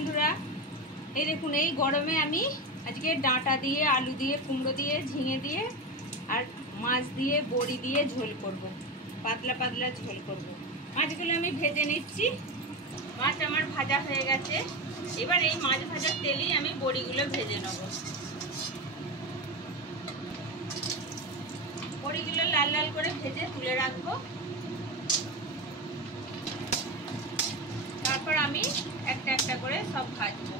বন্ধুরা, এই দেখুন এই গরমে আমি আজকে ডাঁটা দিয়ে, আলু দিয়ে, কুমড়ো দিয়ে, ঝিঙে দিয়ে আর মাছ দিয়ে, বড়ি দিয়ে ঝোল করব। পাতলা পাতলা ঝোল করব। মাছগুলো আমি ভেজে নিচ্ছি। মাছ আমার ভাজা হয়ে গেছে। এবার এই মাছ ভাজার তেলেই আমি বড়িগুলো ভেজে নেব। বড়িগুলো লাল লাল করে ভেজে তুলে রাখবো। তারপর আমি একটা একটা করে সব ভাজবো।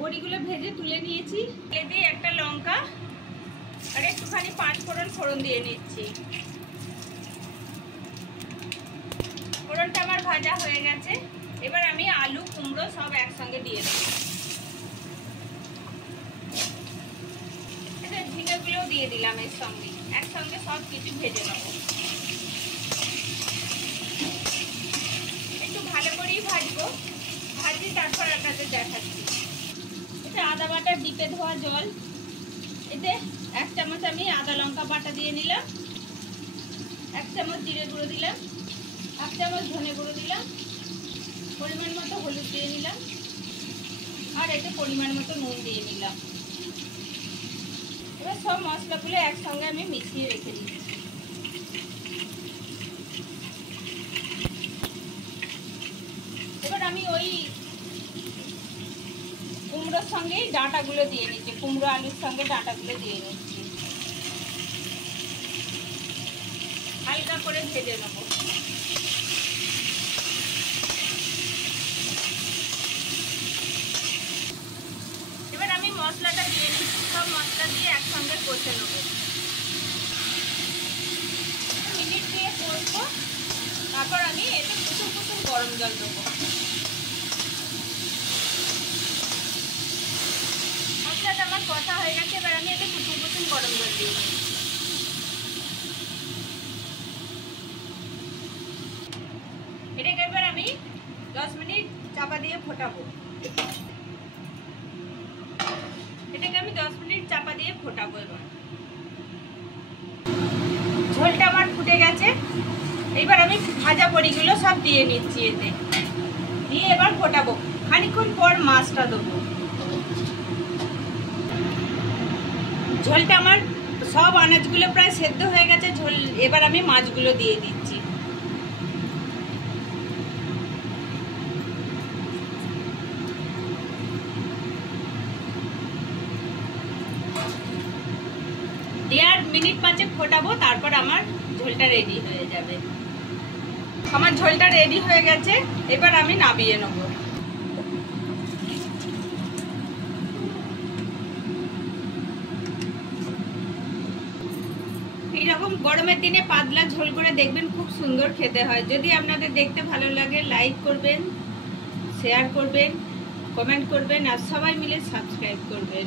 বড়িগুলো ভেজে তুলে নিয়েছি। তেলে দিয়ে একটা লঙ্কা আর একটুখানি 5 ফোড়ন দিয়ে নিচ্ছি। ফোড়নটা আমার ভাজা হয়ে গেছে। এবার আমি আলু কুমড়ো সব একসঙ্গে দিয়ে দেব। এটা ঝিঙেগুলো দিয়ে দিলাম এর সঙ্গে। একসঙ্গে সব কিছু ভেজে নেব। একটু ভালো করেই ভাজবো। ভাজি তারপর আপনাদের দেখাচ্ছি। এটা আদা বাটা ডিপে ধোয়া জল। এতে 1 চামচ আমি আদা লঙ্কা বাটা দিয়ে নিলাম, 1 চামচ জিরে গুঁড়ো দিলাম, 1 চামচ ধনে গুঁড়ো দিলাম, পরিমাণ মতো হলুদ দিয়ে নিলাম আর এতে পরিমাণ মতো নুন দিয়ে নিলাম। এবার সব মশলাগুলো একসঙ্গে আমি মিশিয়ে রেখে দিচ্ছি। এবার আমি ওই কুমড়োর সঙ্গে ডাঁটাগুলো দিয়ে নিচ্ছি। কুমড়ো আলুর সঙ্গে ডাঁটাগুলো দিয়ে নিচ্ছি। হালকা করে ভেজে নেব। এবার আমি মশলাটা দিয়ে নিচ্ছি। সব মশলা দিয়ে একসঙ্গে কষে নেব। মিনিট দিয়ে কষবো। তারপর আমি এতে কুসুম কুসুম গরম জল দেবো। মশলাটা আমার কষা হয়ে গেছে। এবার আমি এতে কুসুম কুসুম গরম জল দিয়ে দিই। এটাকে এবার আমি 10 মিনিট চাপা দিয়ে ফোটাবো। এটাকে আমি 10 মিনিট চাপা দিয়ে ফোটাবো। এবার ঝোলটা আমার ফুটে গেছে। এবার আমি ভাজা বড়িগুলো সব দিয়ে নিচ্ছি এতে। দিয়ে এবার ফোটাবো। খানিকক্ষণ পর মাছটা দেবো। ঝোলটা আমার সব আনাজগুলো প্রায় সেদ্ধ হয়ে গেছে। ঝোল এবার আমি মাছগুলো দিয়ে দিচ্ছি। দিয়ে আর মিনিট 5 ফোটাবো। তারপর আমার ঝোলটা রেডি হয়ে যাবে। আমার ঝোলটা রেডি হয়ে গেছে। এবার আমি নামিয়ে নেব। এইরকম গরমের দিনে পাতলা ঝোল করে দেখবেন, খুব সুন্দর খেতে হয়। যদি আপনাদের দেখতে ভালো লাগে লাইক করবেন, শেয়ার করবেন, কমেন্ট করবেন আর সবাই মিলে সাবস্ক্রাইব করবেন।